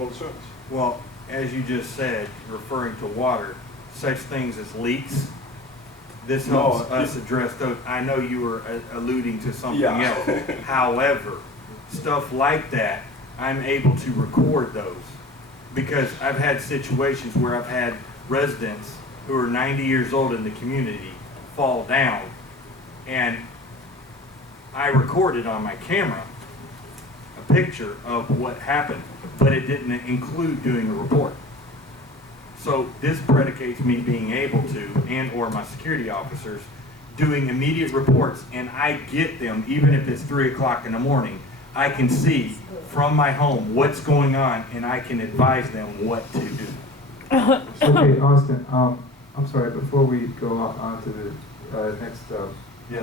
public service. Well, as you just said, referring to water, such things as leaks, this helps us address those. I know you were alluding to something else. However, stuff like that, I'm able to record those because I've had situations where I've had residents who are 90 years old in the community fall down, and I recorded on my camera a picture of what happened, but it didn't include doing a report. So this predicates me being able to, and or my security officers, doing immediate reports, and I get them, even if it's 3 o'clock in the morning, I can see from my home what's going on, and I can advise them what to do. Okay, Austin, I'm sorry, before we go on to the next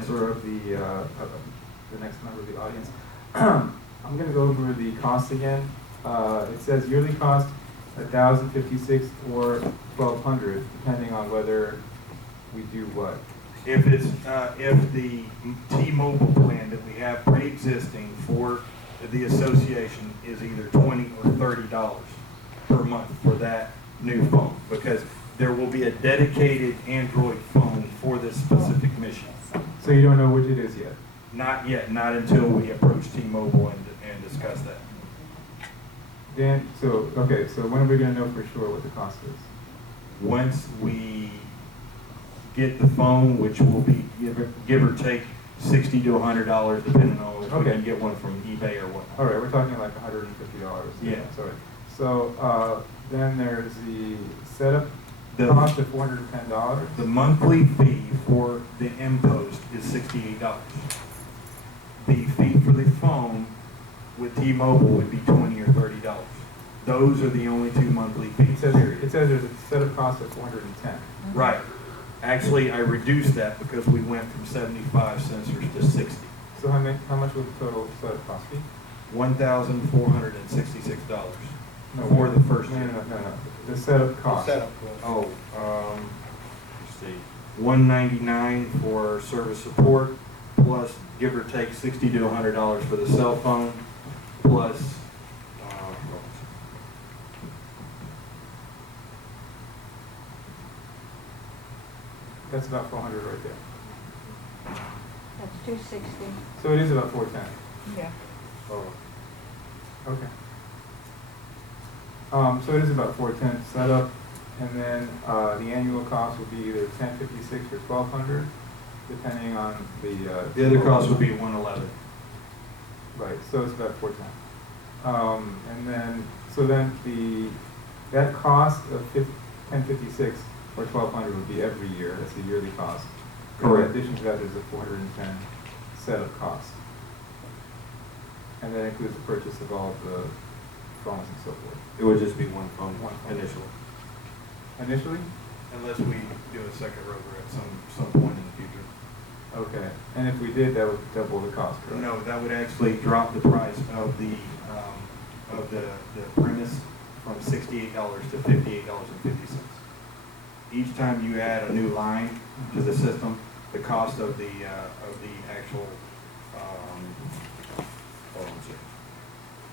member of the next member of the audience, I'm going to go over the cost again. It says yearly cost $1,056 or $1,200, depending on whether we do what. If the T-Mobile plan that we have pre-existing for the association is either $20 or $30 per month for that new phone, because there will be a dedicated Android phone for this specific mission. So you don't know which it is yet? Not yet, not until we approach T-Mobile and discuss that. Dan, so when are we going to know for sure what the cost is? Once we get the phone, which will be give or take $60 to $100, depending on if we can get one from eBay or whatnot. All right, we're talking like $150. Yeah. Sorry. So then there's the setup cost of $410. The monthly fee for the M-Post is $68. The fee for the phone with T-Mobile would be $20 or $30. Those are the only two monthly fees. It says there's a setup cost of $410. Right. Actually, I reduced that because we went from 75 sensors to 60. So how much would the total setup cost be? $1,466 No, for the first year. No. The setup cost. Oh, let's see, $199 for service support, plus give or take $60 to $100 for the cell phone, plus That's about $400 right there. That's 260. So it is about $410. Yeah. Okay. So it is about $410 setup, and then the annual cost would be either $1,056 or $1,200, depending on the other cost would be $111. Right. So it's about $410. And then that cost of $1,056 or $1,200 would be every year. That's the yearly cost. Correct. In addition to that, there's a $410 setup cost, and that includes the purchase of all of the phones and so forth. It would just be one phone initially. Initially? Unless we do a second rover at some point in the future. Okay. And if we did, that would double the cost, correct? No, that would actually drop the price of the premise from $68 to $58.50. Each time you add a new line to the system, the cost of the actual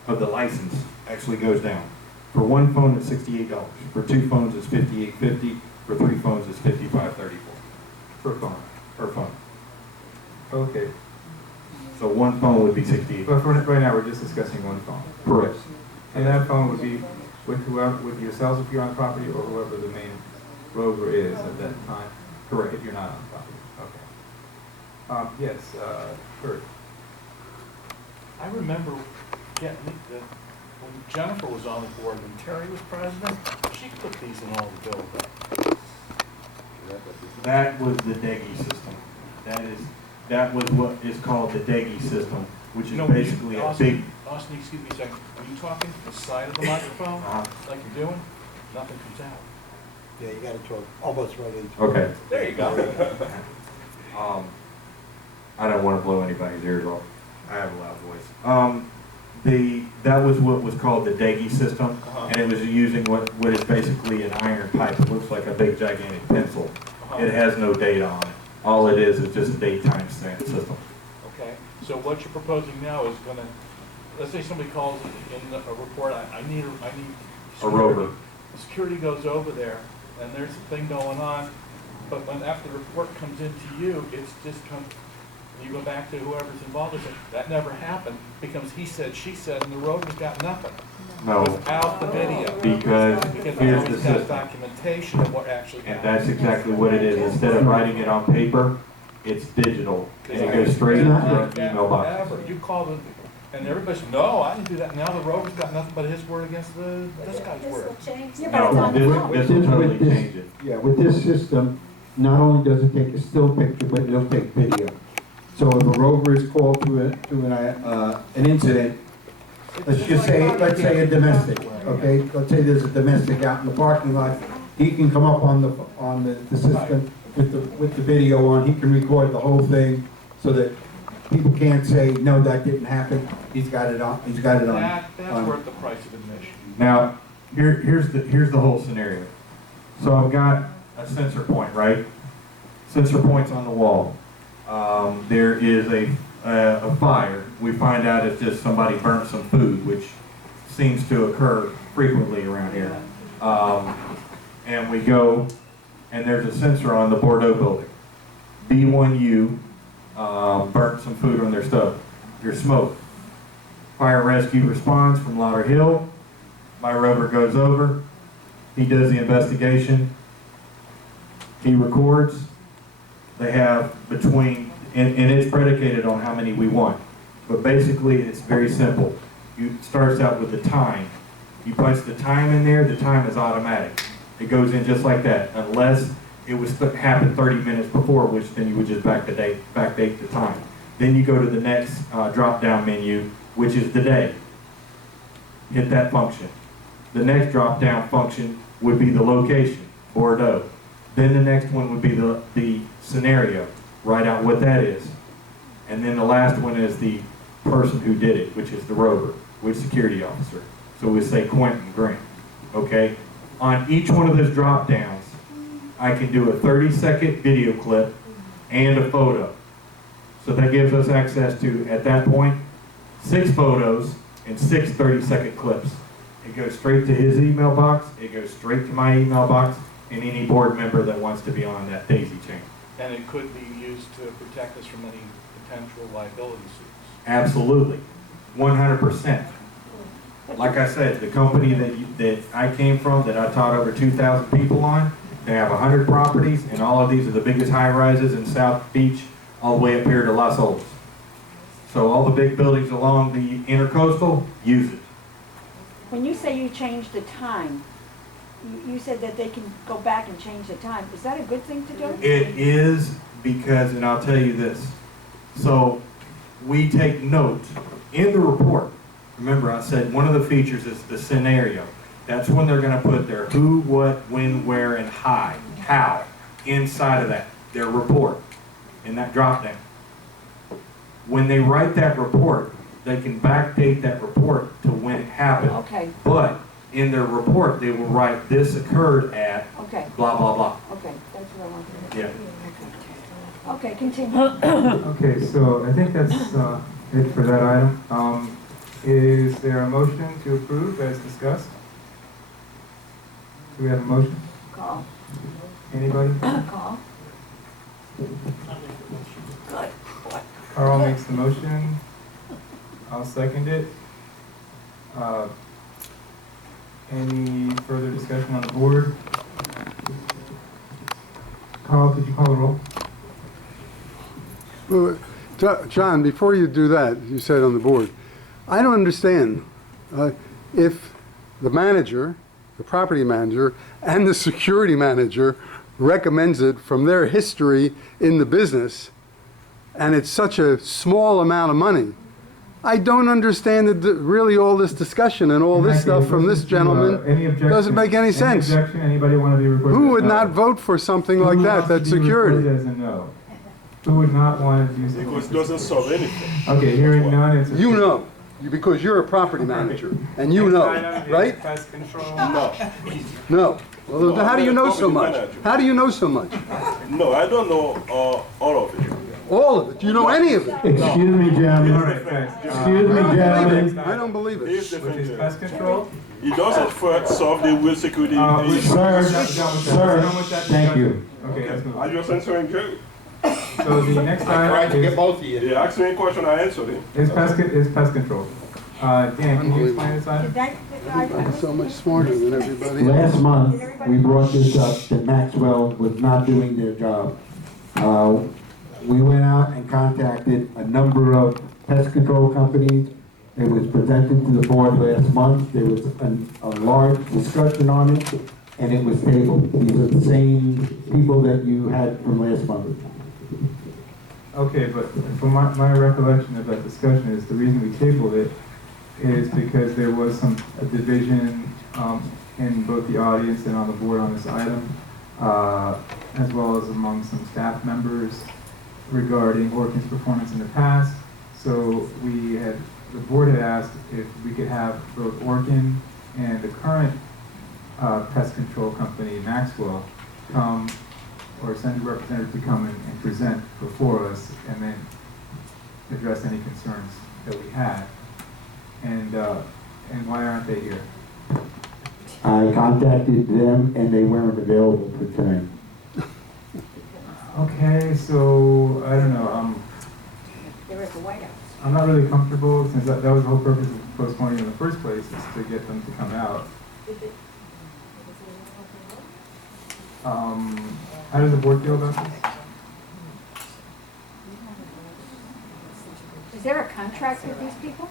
of the license actually goes down. For one phone, it's $68. For two phones, it's $58.50. For three phones, it's $55.34 Per phone. per phone. Okay. So one phone would be $68. But for right now, we're just discussing one phone. Correct. And that phone would be with yourselves if you're on the property, or whoever the main rover is at that time. Correct. If you're not on the property. Okay. Yes, Kurt. I remember getting when Jennifer was on the board, when Terry was president, she put these in all the buildings. That was the DEGI system. That was what is called the DEGI system, which is basically a big. Austin, excuse me a second. Are you talking to the side of the microphone, like you're doing? Nothing comes out. Yeah, you gotta talk almost right into it. Okay. There you go. I don't want to blow anybody's ears off. I have a loud voice. That was what was called the DEGI system, and it was using what is basically an iron pipe. It looks like a big gigantic pencil. It has no data on it. All it is just a daytime system. Okay. So what you're proposing now is going to let's say somebody calls in a report, I need. A rover. Security goes over there, and there's a thing going on, but when, after the report comes into you, it's just come, you go back to whoever's involved with it, that never happened, because he said, she said, and the rover's got nothing. No, Without the video. because Because here's now the he's got system. documentation of what actually And happened. that's exactly what it is. Instead of writing it on paper, it's digital. And it goes straight into Like the that email box. forever. You call the, and everybody says, no, I didn't do that. Now the rover's got nothing but his word against this guy's word. Yeah, but it's No, on the phone. this will totally change it. Yeah, with this system, not only does it take a still picture, but it'll take video. So if a rover is called to an incident, let's say a domestic, okay? Let's say there's a domestic out in the parking lot, he can come up on the system with the video on, he can record the whole thing so that people can't say, no, that didn't happen, he's got it on. That's worth the price of admission. Now, here's the whole scenario. So I've got a sensor point, right? Sensor point's on the wall. There is a fire. We find out it's just somebody burnt some food, which seems to occur frequently around here. And we go, and there's a sensor on the Bordeaux building. B1U burnt some food on their stove. There's smoke. Fire rescue responds from Lauderhill. My rover goes over. He does the investigation. He records. They have between, and it's predicated on how many we want. But basically, it's very simple. It starts out with the time. You punch the time in there, the time is automatic. It goes in just like that, unless it was happened 30 minutes before, which then you would just backdate the time. Then you go to the next drop-down menu, which is the day. Hit that function. The next drop-down function would be the location, Bordeaux. Then the next one would be the scenario, write out what that is. And then the last one is the person who did it, which is the rover, which security officer. So we say Quentin Grant, okay? On each one of those drop downs, I can do a 30-second video clip and a photo. So that gives us access to, at that point, 6 photos and 6 30-second clips. It goes straight to his email box, it goes straight to my email box, and any board member that wants to be on that daisy chain. And it could be used to protect us from any potential liability suits. Absolutely, 100%. Like I said, the company that I came from, that I taught over 2,000 people on, they have 100 properties, and all of these are the biggest high-rises in South Beach, all the way up here to Las Olas. So all the big buildings along the intercoastal use it. When you say you change the time, you said that they can go back and change the time. Is that a good thing to do? It is because, and I'll tell you this, so we take note in the report. Remember, I said one of the features is the scenario. That's when they're going to put their who, what, when, where, and how inside of that, their report, in that drop down. When they write that report, they can backdate that report to when it happened. Okay, But in their report, they will write, this occurred at okay, blah, blah, blah. okay, that's what I wanted to Yeah. Okay, okay, continue. Okay, so I think that's it for that item. Is there a motion to approve as discussed? Do we have a motion? Call, Anybody? call. Good. Carl makes the motion. I'll second it. Any further discussion on the board? Carl, could you call the roll? Well, John, before you do that, you said on the board, I don't understand if the manager, the property manager, and the security manager recommends it from their history in the business, and it's such a small amount of money. I don't understand really all this discussion and all this stuff from this gentleman. Any objection? Doesn't make any sense. Any objection? Anybody want to be recorded? Who would as not no? vote for something like Who that? wants to That's be recorded security. as a no? Who would not want to use it? Because it doesn't solve anything. Okay, hearing none, it's a... You know, because you're a property manager, and you know, right? Pest control. No. No. Well, No, how do you I'm a know so property much? manager. How do you know so much? No, I don't know all of it. All of it. Do you know any of it? Excuse me, gentlemen. All right, guys. Excuse me, gentlemen. I don't believe it. Here's the With his thing. pest control, It doesn't first solve the will security. Sir, thank you. okay, let's move I on. just answering Jerry. So the next I tried item to get is, both of you. He asked me a question, I answered him. is pest control. Dan, can you explain this item? Did that, I'm so much smarter than everybody Last else. month, we brought this up that Maxwell was not doing their job. We went out and contacted a number of pest control companies. It was presented to the board last month. There was a large discussion on it, and it was tabled. These are the same people that you had from last month. Okay, but from my recollection of that discussion is the reason we tabled it is because there was some division in both the audience and on the board on this item, as well as among some staff members regarding Orkin's performance in the past. So the board had asked if we could have both Orkin and the current pest control company, Maxwell, come or send a representative to come and present before us and then address any concerns that we had. And why aren't they here? I contacted them, and they weren't available for tonight. Okay, so, I don't know, they're at the White House. I'm not really comfortable, since that was the whole purpose of postponing in the first place, is to get them to come out. How does the board feel about this? Is there a contract with these people?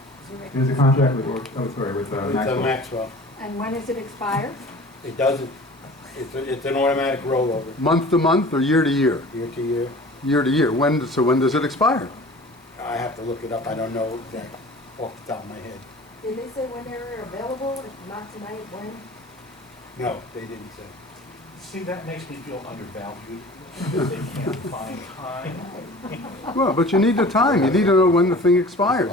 There's a contract with, with With Maxwell. Maxwell. And when does it expire? It doesn't, it's an automatic rollover, Month to month or year to year? year to year. Year to year. So when does it expire? I have to look it up, I don't know exact off the top of my head. Did they say when they're available, if not tonight, when? No, they didn't say. See, that makes me feel undervalued, that they can't find time. Well, but you need the time. You need to know when the thing expires.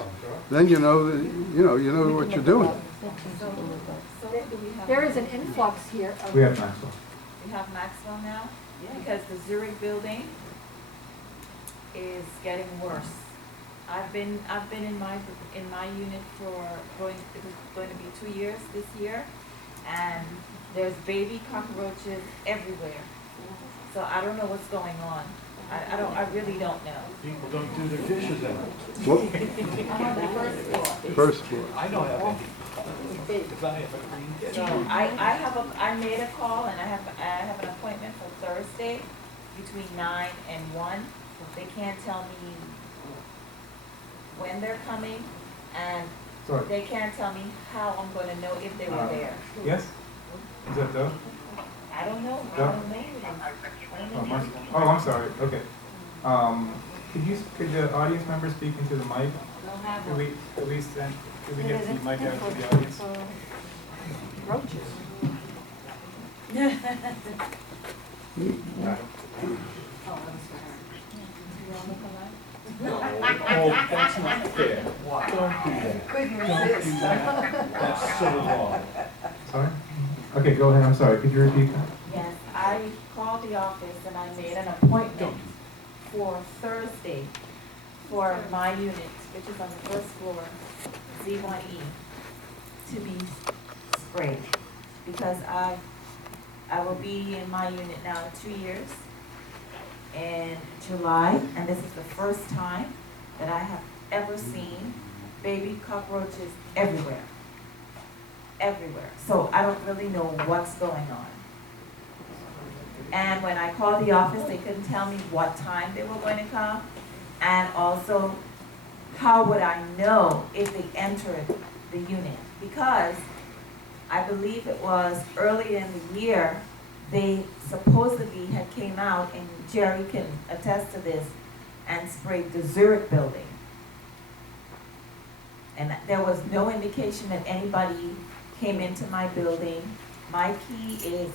Then you know, you know what you're doing. There is an influx here of. We have Maxwell. We have Maxwell now, because the Zurich building is getting worse. I've been in my unit for it was going to be 2 years this year, and there's baby cockroaches everywhere. So I don't know what's going on. I really don't know. People don't do their dishes in it. What? I'm on the first floor. First floor. I don't have any, because I have a green kitchen. No, I made a call, and I have an appointment for Thursday between 9 and 1. They can't tell me when they're coming, and Sorry. they can't tell me how I'm gonna know if they were there. Yes? Is that Doe? I don't know. I Doe? don't know. I don't Oh, know. Marcy. Oh, I'm sorry, okay. Could the audience member speak into the mic? Don't have Could one. we at least then, could we get the mic out to the Influx audience? of roaches. Oh, that's not fair. Don't do that. Couldn't Don't do resist. that. That's so wrong. Sorry? Okay, go ahead, I'm sorry, could you repeat that? Yes, I called the office and I made an appointment for Thursday for my unit, which is on the first floor, Z1E, to be sprayed. Because I will be in my unit now 2 years in July, and this is the first time that I have ever seen baby cockroaches everywhere. Everywhere. So I don't really know what's going on. And when I called the office, they couldn't tell me what time they were going to come. And also, how would I know if they entered the unit? Because I believe it was early in the year, they supposedly had came out, and Jerry can attest to this, and sprayed the Zurich building. And there was no indication that anybody came into my building. My key is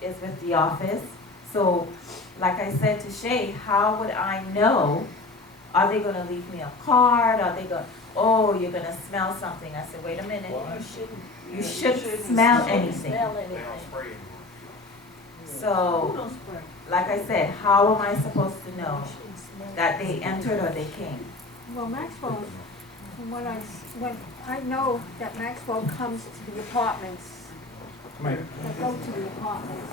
with the office. So, like I said to Shay, how would I know? Are they gonna leave me a card? Are they gonna, oh, you're gonna smell something? I said, wait a minute. You shouldn't smell anything. Smell anything. So, like I said, how am I supposed to know that they entered or they came? Well, Maxwell, from what when I know that Maxwell comes to the apartments, they go to the apartments.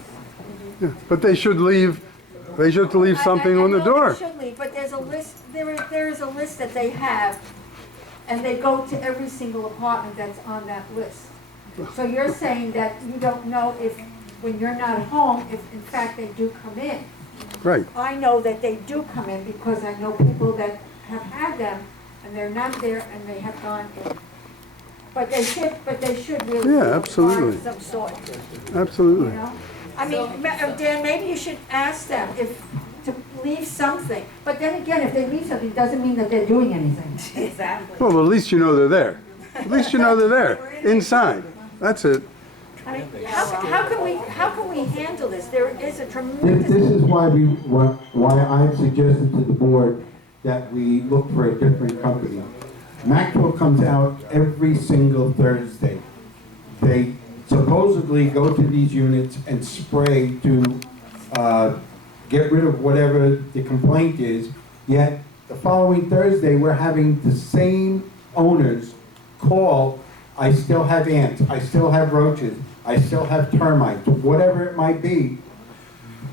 Yeah, but they should leave something on the I door. know they should leave, but there's a list, there is a list that they have, and they go to every single apartment that's on that list. So you're saying that you don't know if, when you're not home, if in fact they do come in. Right. I know that they do come in because I know people that have had them and they're not there and they have gone in. But they should really. Yeah, absolutely. Find some sort, Absolutely. you know? I mean, Dan, maybe you should ask them to leave something. But then again, if they leave something, it doesn't mean that they're doing anything. Exactly. Well, at least you know they're there. At least you know they're there, inside. That's it. I mean, how can we handle this? There is a This tremendous. is why I've suggested to the board that we look for a different company. Maxwell comes out every single Thursday. They supposedly go to these units and spray to get rid of whatever the complaint is, yet the following Thursday, we're having the same owners call, I still have ants, I still have roaches, I still have termites, whatever it might be.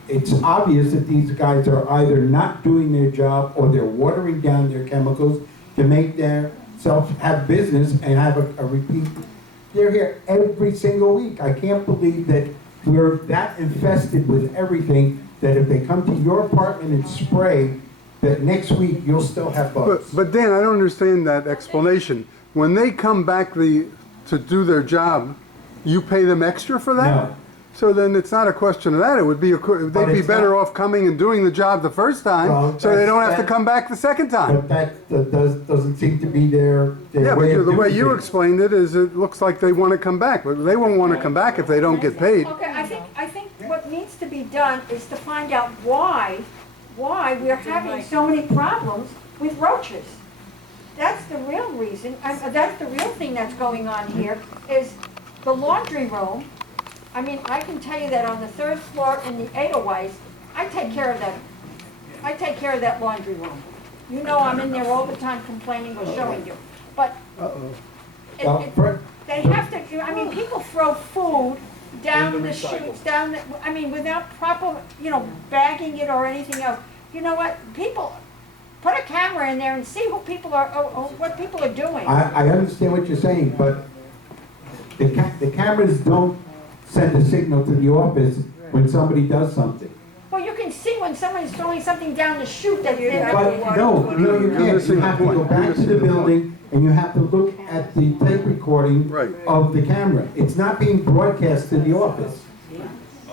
It's obvious that these guys are either not doing their job or they're watering down their chemicals to make themselves have business and have a repeat. They're here every single week. I can't believe that we're that infested with everything that if they come to your apartment and spray, that next week you'll still have bugs. But Dan, I don't understand that explanation. When they come back to do their job, you pay them extra for that? No. So then it's not a question of that. It would be they'd be it's better not- off coming and doing the job the first time, Well, so they don't have to that's- come back the second time. But that doesn't seem to be their Yeah, way but of the way doing you things. explained it is it looks like they want to come back, but they won't want to come back if they don't get paid. Okay, I think what needs to be done is to find out why we're having so many problems with roaches. That's the real reason, that's the real thing that's going on here, is the laundry room. I mean, I can tell you that on the third floor in the Edelweiss, I take care of that laundry room. You know I'm in there all the time complaining or showing you, but it- Well, they have to, I mean, people throw food down In the the recycle. chutes, I mean, without proper, bagging it or anything else. You know what, people, put a camera in there and see who people are, what people are doing. I understand what you're saying, but the cameras don't send a signal to the office when somebody does something. Well, you can see when somebody's throwing something down the chute that they're. But no, you can't. missing You the have to go point. back You're to missing the the point. building and you have to look at the tape recording Right. of the camera. It's not being broadcast to the office.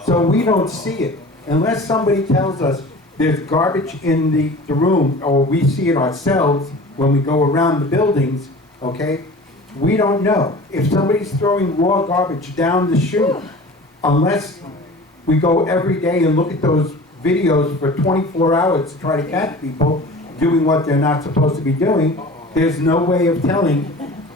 So we don't see it unless somebody tells us there's garbage in the room, or we see it ourselves when we go around the buildings, okay? We don't know. If somebody's throwing raw garbage down the chute, unless we go every day and look at those videos for 24 hours to try to catch people doing what they're not supposed to be doing, there's no way of telling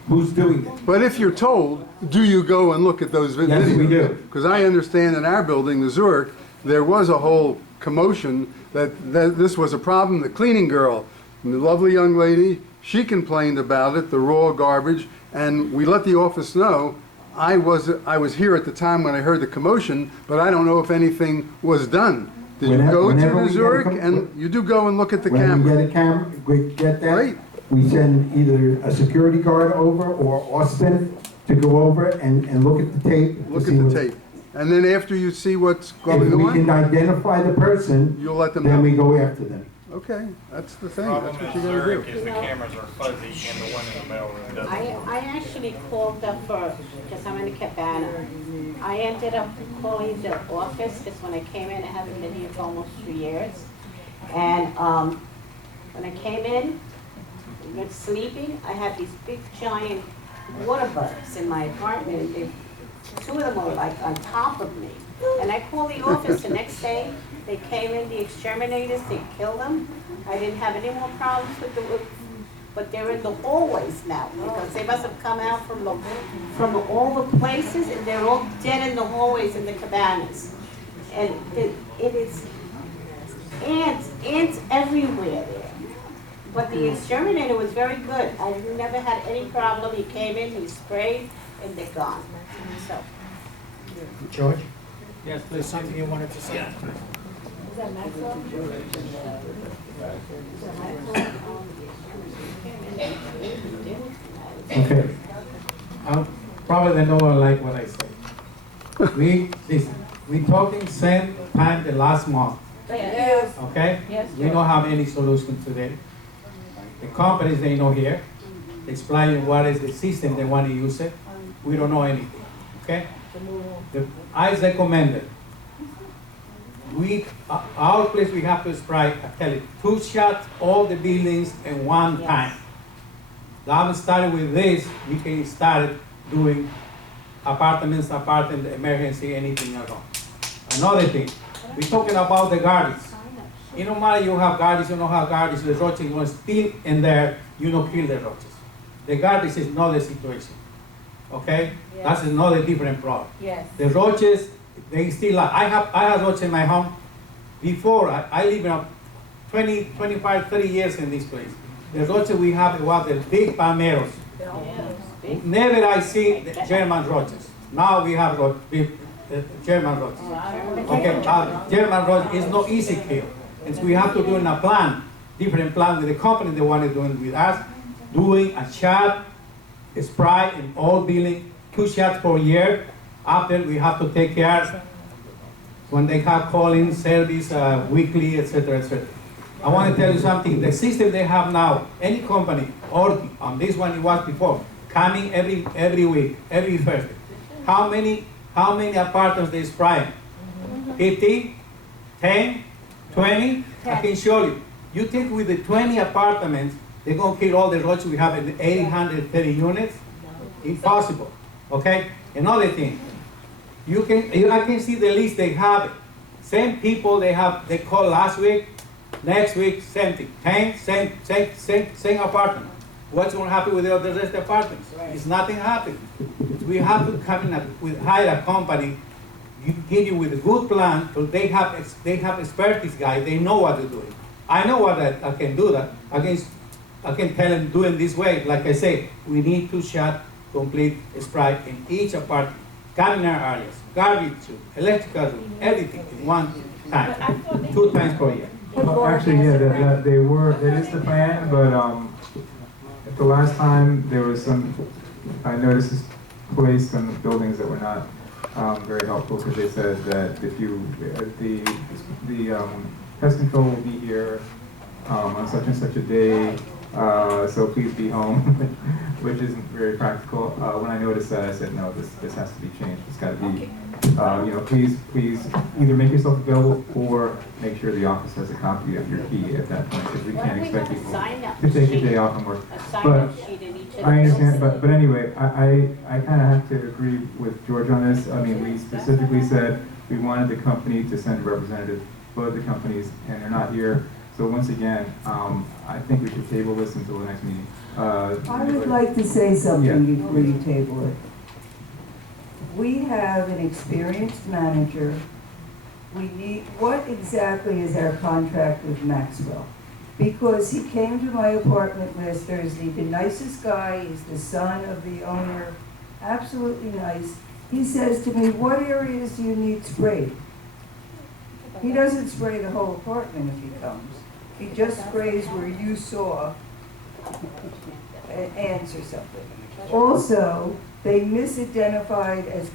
who's doing it. But if you're told, do you go and look at those videos? Yes, we do. Because I understand in our building, the Zurich, there was a whole commotion that this was a problem. The cleaning girl, the lovely young lady, she complained about it, the raw garbage, and we let the office know. I was here at the time when I heard the commotion, but I don't know if anything was done. Did you go to Whenever the we get a Zurich? com- And you do go and look at the When we camera. get a camera, we get that, Great. we send either a security guard over or Austin to go over and look at the tape. to Look see at the what- tape. And then after you see what's If going we can on, identify the person, you'll let them then we know. go after them. Okay, that's the thing. Problem That's what is you gotta do. Zurich is the cameras are fuzzy and the one in the mailroom doesn't. I actually called up because I'm in a cabana. I ended up calling the office because when I came in, I haven't been here for almost 3 years. And when I came in, I was sleeping, I had these big giant water bugs in my apartment. Two of them were like on top of me. And I called the office the next day. They came in, the exterminators, they killed them. I didn't have any more problems with but they're in the hallways now because they must have come out from all the places and they're all dead in the hallways in the cabanas. And it is ants everywhere there. But the exterminator was very good. I never had any problem. He came in, he sprayed, and they're gone. So, George? Yes, There's something you wanted to say? Is that Maxwell? Okay. Probably they don't like what I say. We talking same time the last month, Yes. okay? Yes, We don't have any solution today. The companies, they know here, explaining what is the system they want to use it. We don't know anything, okay? I recommend it. Our place, we have to spray, I tell you, 2 shots, all the buildings in one time. Now we started with this, we can start doing apartments, emergency, anything at all. Another thing, we're talking about the garbage. It don't matter you have garbage, you don't have garbage, the roaches will still in there, you don't kill the roaches. The garbage is not the situation, okay? Yes. That's another different problem. Yes. The roaches, they still, I have roaches in my home. Before, I live in 20, 25, 30 years in this place. The roaches we have was the big palmeros. Never I see the German roaches. Now we have German roaches. Okay, German roach is no easy kill. And we have to do in a plan, different plan with the company they want to do it with us, doing a shot, a spray in all building, 2 shots per year. After we have to take care when they have calling service weekly, etc., etc. I want to tell you something. The system they have now, any company, or on this one it was before, coming every week, every Thursday. How many apartments they spray? 50, 10, 20? I can show you. You think with the 20 apartments, they're going to kill all the roaches we have in 830 units? Impossible. Okay? Another thing. I can see the list they have. Same people they called last week, next week, same thing. Same apartment. What's going to happen with the rest of the apartments? It's nothing happening. We have to come in hire a company, give you with a good plan, so they have expertise guys, they know what to do. I know what I can do that. I can tell them do it this way. Like I say, we need 2 shot complete spray in each apartment. Common areas, garbage, electrical, everything in one time, 2 times per year. Well, actually, yeah, that is the plan, but at the last time, there was I noticed this placed some buildings that were not very helpful, because they said that if the pest control will be here on such and such a day, so please be home, which isn't very practical. When I noticed that, I said, no, this has to be changed. It's got to be, please either make yourself available or make sure the office has a copy of your key at that point, because we can't expect people to take a day off and work. But I understand, but anyway, I kind of have to agree with George on this. I mean, we specifically said we wanted the company to send a representative, both the companies, and they're not here. So once again, I think we should table this until the next meeting. I would like to say something before you table it. We have an experienced manager. What exactly is our contract with Maxwell? Because he came to my apartment last Thursday, the nicest guy, he's the son of the owner, absolutely nice. He says to me, what areas do you need sprayed? He doesn't spray the whole apartment if he comes. He just sprays where you saw ants or something. Also, they misidentified as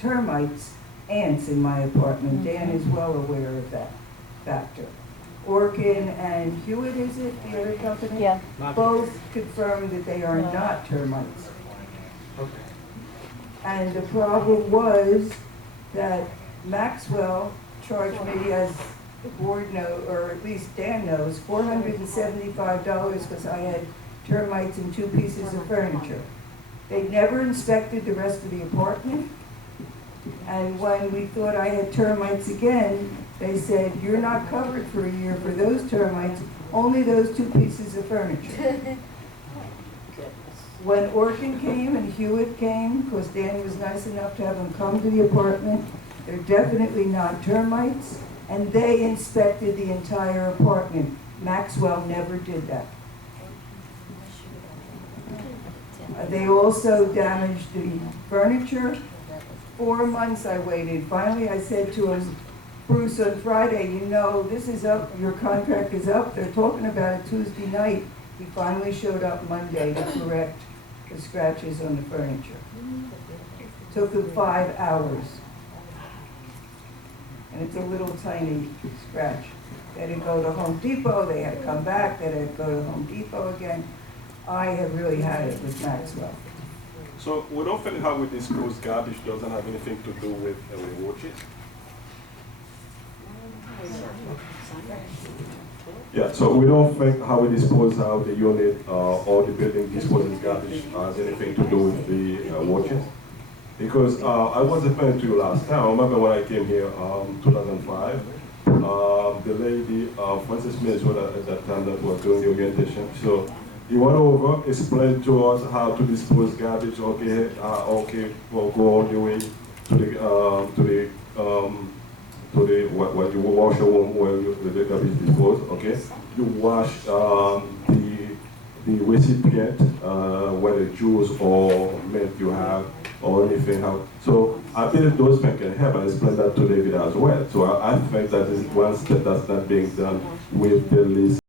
termites ants in my apartment. Dan is well aware of that factor. Orkin and Hewitt, is it, the other company? Yeah. Both confirmed that they are not termites. Okay. And the problem was that Maxwell charged me, as the board knows, or at least Dan knows, $475 because I had termites in 2 pieces of furniture. They never inspected the rest of the apartment. And when we thought I had termites again, they said, you're not covered for a year for those termites, only those 2 pieces of furniture. When Orkin came and Hewitt came, because Dan was nice enough to have them come to the apartment, they're definitely not termites, and they inspected the entire apartment. Maxwell never did that. They also damaged the furniture. 4 months I waited. Finally, I said to him, Bruce, on Friday, you know, this is up, your contract is up. They're talking about it Tuesday night. He finally showed up Monday to correct the scratches on the furniture. Took him 5 hours. And it's a little tiny scratch. They had to go to Home Depot, they had to come back, they had to go to Home Depot again. I have really had it with Maxwell. So we don't feel how we dispose garbage doesn't have anything to do with watches? Yeah, so we don't think how we dispose how the unit or the building disposes garbage has anything to do with the watches. Because I was explaining to you last time, I remember when I came here 2005, the lady, Francis Mills, at that time that was doing the orientation. So he went over, explained to us how to dispose garbage. Okay, okay, we'll go all the way to the where you wash your room where the garbage is disposed. Okay, you wash the recipient where the juice or milk you have or anything else. So I believe those things can help. I explained that to David as well. So I think that is one step that's not being done with the list